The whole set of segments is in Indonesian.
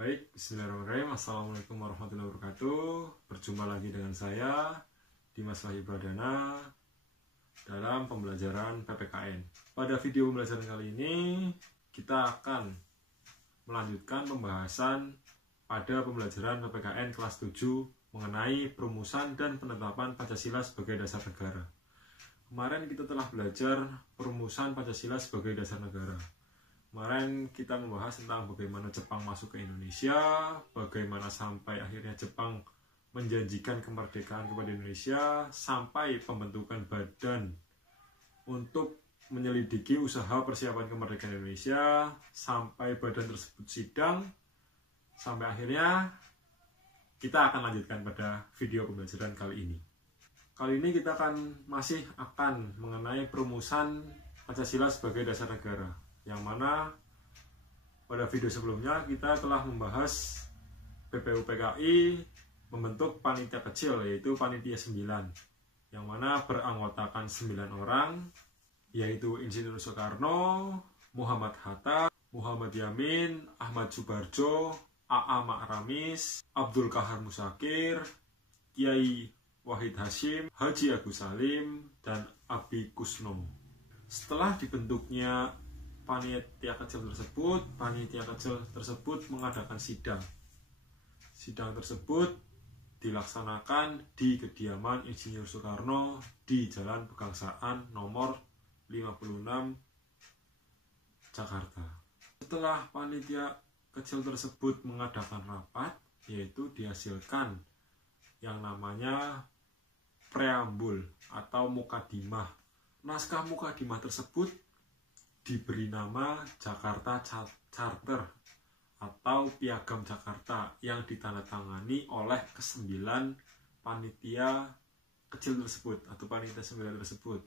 Baik, bismillahirrahmanirrahim. Assalamualaikum warahmatullahi wabarakatuh. Berjumpa lagi dengan saya, Dimas Wahyu Pradana, dalam pembelajaran PPKN. Pada video pembelajaran kali ini, kita akan melanjutkan pembahasan pada pembelajaran PPKN kelas 7 mengenai perumusan dan penetapan Pancasila sebagai dasar negara. Kemarin kita telah belajar perumusan Pancasila sebagai dasar negara. Kemarin kita membahas tentang bagaimana Jepang masuk ke Indonesia, bagaimana sampai akhirnya Jepang menjanjikan kemerdekaan kepada Indonesia, sampai pembentukan badan untuk menyelidiki usaha persiapan kemerdekaan Indonesia, sampai badan tersebut sidang, sampai akhirnya kita akan lanjutkan pada video pembelajaran kali ini. Kali ini kita masih akan mengenai perumusan Pancasila sebagai dasar negara, yang mana pada video sebelumnya kita telah membahas BPUPKI membentuk panitia kecil, yaitu panitia 9, yang mana beranggotakan 9 orang, yaitu Insinyur Soekarno, Muhammad Hatta, Muhammad Yamin, Ahmad Subarjo, A.A. Ma'ramis, Abdul Qahar Musakir, Kiai Wahid Hasyim, Haji Agus Salim, dan Abi Kusno. Setelah dibentuknya panitia kecil tersebut mengadakan sidang. Sidang tersebut dilaksanakan di kediaman Insinyur Soekarno di Jalan Pegangsaan nomor 56 Jakarta. Setelah panitia kecil tersebut mengadakan rapat, yaitu dihasilkan yang namanya preambul atau mukadimah. Naskah mukadimah tersebut diberi nama Jakarta Charter atau Piagam Jakarta yang ditandatangani oleh ke-9 panitia kecil tersebut atau panitia 9 tersebut.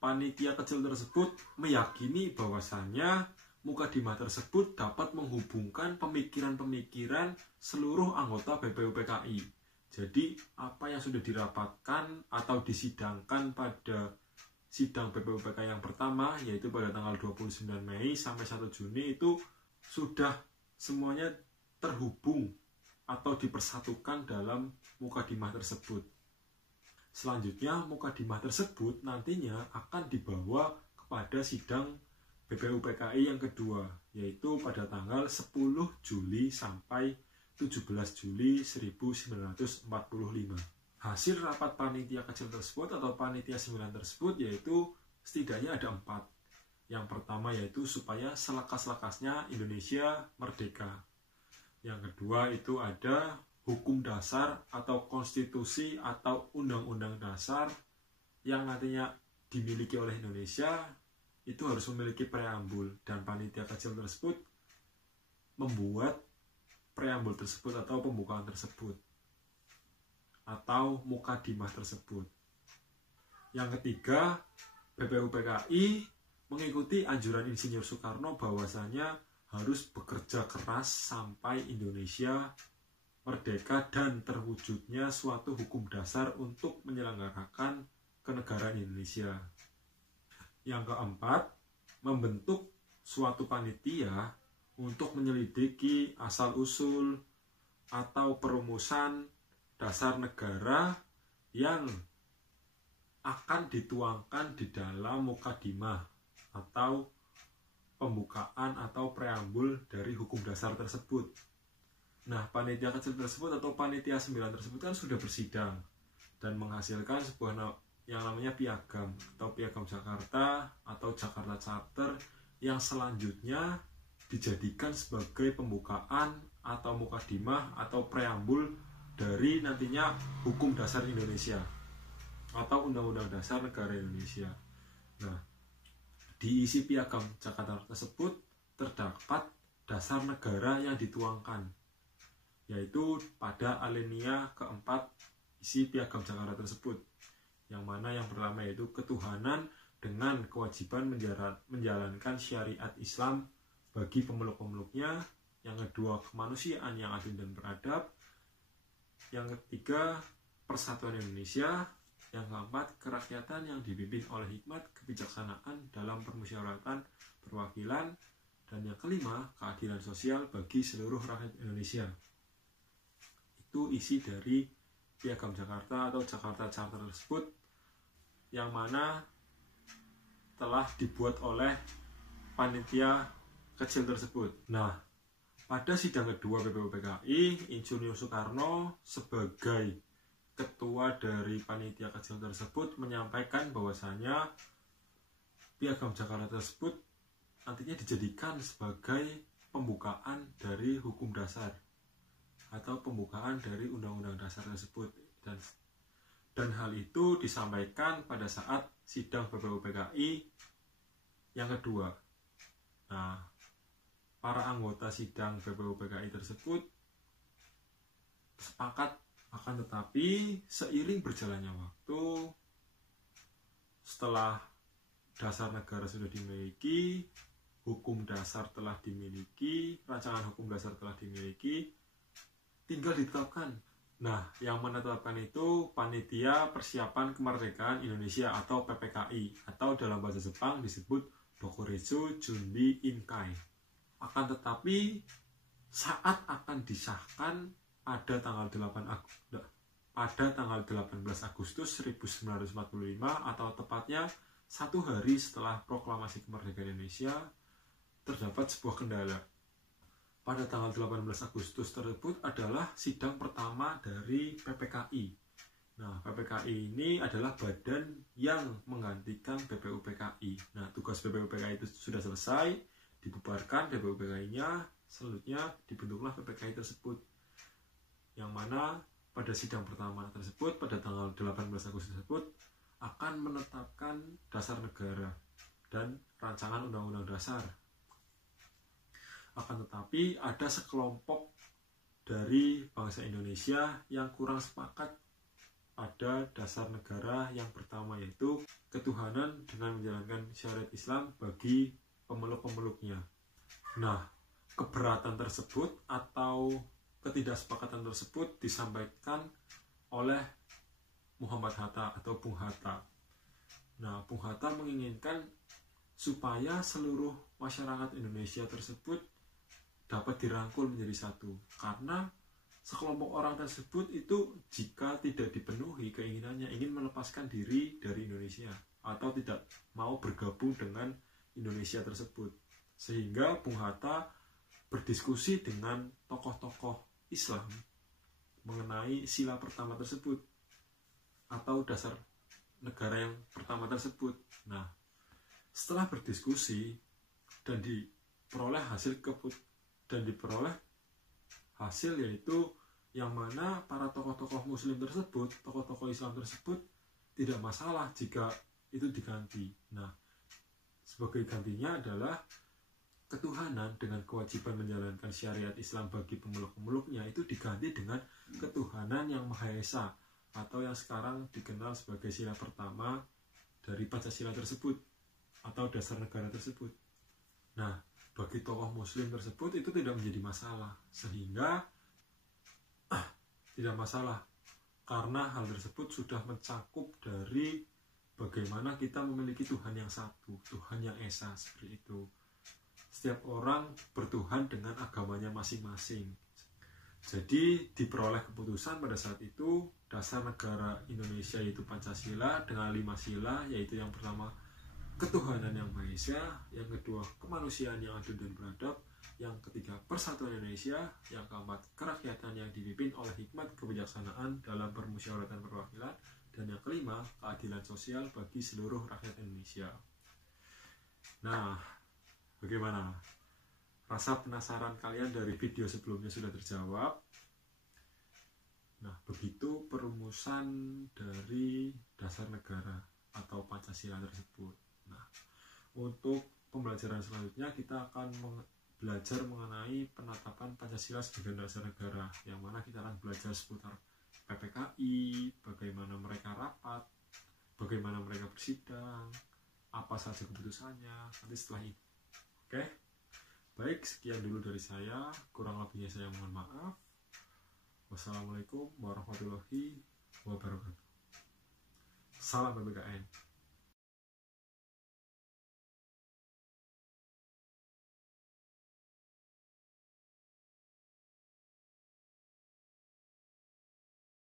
Panitia kecil tersebut meyakini bahwasannya mukadimah tersebut dapat menghubungkan pemikiran-pemikiran seluruh anggota BPUPKI. Jadi apa yang sudah dirapatkan atau disidangkan pada sidang BPUPKI yang pertama, yaitu pada tanggal 29 Mei sampai 1 Juni, itu sudah semuanya terhubung atau dipersatukan dalam mukadimah tersebut. Selanjutnya mukadimah tersebut nantinya akan dibawa kepada sidang BPUPKI yang kedua, yaitu pada tanggal 10 Juli sampai 17 Juli 1945. Hasil rapat panitia kecil tersebut atau panitia 9 tersebut yaitu setidaknya ada 4. Yang pertama yaitu supaya selekas-lekasnya Indonesia merdeka. Yang kedua itu ada hukum dasar atau konstitusi atau undang-undang dasar yang nantinya dimiliki oleh Indonesia itu harus memiliki preambul, dan panitia kecil tersebut membuat preambul tersebut atau pembukaan tersebut atau mukadimah tersebut. Yang ketiga, BPUPKI mengikuti anjuran Insinyur Soekarno bahwasanya harus bekerja keras sampai Indonesia merdeka dan terwujudnya suatu hukum dasar untuk menyelenggarakan kenegaraan Indonesia. Yang keempat, membentuk suatu panitia untuk menyelidiki asal-usul atau perumusan dasar negara yang akan dituangkan di dalam mukadimah atau pembukaan atau preambul dari hukum dasar tersebut. Nah, panitia kecil tersebut atau panitia 9 tersebut kan sudah bersidang dan menghasilkan sebuah yang namanya piagam atau Piagam Jakarta atau Jakarta Charter yang selanjutnya dijadikan sebagai pembukaan atau mukadimah atau preambul dari nantinya hukum dasar Indonesia atau undang-undang dasar negara Indonesia. Nah, di isi piagam Jakarta tersebut terdapat dasar negara yang dituangkan, yaitu pada alinea keempat isi piagam Jakarta tersebut, yang mana yang pertama yaitu ketuhanan dengan kewajiban menjalankan syariat Islam bagi pemeluk-pemeluknya, yang kedua kemanusiaan yang adil dan beradab, yang ketiga persatuan Indonesia, yang keempat kerakyatan yang dipimpin oleh hikmat kebijaksanaan dalam permusyawaratan perwakilan, Dan yang kelima, keadilan sosial bagi seluruh rakyat Indonesia. Itu isi dari Piagam Jakarta atau Jakarta Charter tersebut, yang mana telah dibuat oleh panitia kecil tersebut. Nah, pada sidang kedua BPUPKI, Insinyur Soekarno sebagai ketua dari panitia kecil tersebut menyampaikan bahwasanya Piagam Jakarta tersebut nantinya dijadikan sebagai pembukaan dari hukum dasar atau pembukaan dari undang-undang dasar tersebut, dan hal itu disampaikan pada saat sidang BPUPKI yang kedua. Nah, para anggota sidang BPUPKI tersebut sepakat, akan tetapi seiring berjalannya waktu, setelah dasar negara sudah dimiliki, hukum dasar telah dimiliki, rancangan hukum dasar telah dimiliki, tinggal ditetapkan. Nah, yang menetapkan itu Panitia Persiapan Kemerdekaan Indonesia atau PPKI, atau dalam bahasa Jepang disebut Dokuretsu Junbi Inkai. Akan tetapi saat akan disahkan pada tanggal 18 Agustus 1945 atau tepatnya 1 hari setelah proklamasi kemerdekaan Indonesia, terdapat sebuah kendala. Pada tanggal 18 Agustus tersebut adalah sidang pertama dari PPKI. Nah, PPKI ini adalah badan yang menggantikan BPUPKI. Nah, tugas BPUPKI itu sudah selesai, dibubarkan BPUPKI-nya, selanjutnya dibentuklah PPKI tersebut. Yang mana pada sidang pertama tersebut, pada tanggal 18 Agustus tersebut, akan menetapkan dasar negara dan rancangan undang-undang dasar. Akan tetapi ada sekelompok dari bangsa Indonesia yang kurang sepakat pada dasar negara yang pertama, yaitu ketuhanan dengan menjalankan syariat Islam bagi pemeluk-pemeluknya. Nah, keberatan tersebut atau ketidaksepakatan tersebut disampaikan oleh Muhammad Hatta atau Bung Hatta. Nah, Bung Hatta menginginkan supaya seluruh masyarakat Indonesia tersebut dapat dirangkul menjadi satu, karena sekelompok orang tersebut itu jika tidak dipenuhi keinginannya ingin melepaskan diri dari Indonesia atau tidak mau bergabung dengan Indonesia tersebut, sehingga Bung Hatta berdiskusi dengan tokoh-tokoh Islam mengenai sila pertama tersebut atau dasar negara yang pertama tersebut. Nah, setelah berdiskusi dan diperoleh hasil yaitu yang mana para tokoh-tokoh Muslim tersebut, tokoh-tokoh Islam tersebut tidak masalah jika itu diganti. Nah, sebagai gantinya adalah ketuhanan dengan kewajiban menjalankan syariat Islam bagi pemeluk-pemeluknya itu diganti dengan ketuhanan yang Maha Esa atau yang sekarang dikenal sebagai sila pertama dari Pancasila tersebut atau dasar negara tersebut. Nah, bagi tokoh Muslim tersebut itu tidak menjadi masalah, sehingga tidak masalah karena hal tersebut sudah mencakup dari bagaimana kita memiliki Tuhan yang satu, Tuhan yang Esa, seperti itu. Setiap orang bertuhan dengan agamanya masing-masing. Jadi diperoleh keputusan pada saat itu dasar negara Indonesia yaitu Pancasila dengan 5 sila, yaitu yang pertama ketuhanan yang Maha Esa, yang kedua kemanusiaan yang adil dan beradab, yang ketiga persatuan Indonesia, yang keempat kerakyatan yang dipimpin oleh hikmat kebijaksanaan dalam permusyawaratan perwakilan, dan yang kelima keadilan sosial bagi seluruh rakyat Indonesia. Nah, bagaimana? Rasa penasaran kalian dari video sebelumnya sudah terjawab. Nah, begitu perumusan dari dasar negara atau Pancasila tersebut. Nah, untuk pembelajaran selanjutnya kita akan belajar mengenai penetapan Pancasila sebagai dasar negara, yang mana kita akan belajar seputar PPKI, bagaimana mereka rapat, bagaimana mereka bersidang, apa saja keputusannya, nanti setelah itu. Oke? Baik, sekian dulu dari saya, kurang lebihnya saya mohon maaf. Wassalamualaikum warahmatullahi wabarakatuh. Salam PPKN.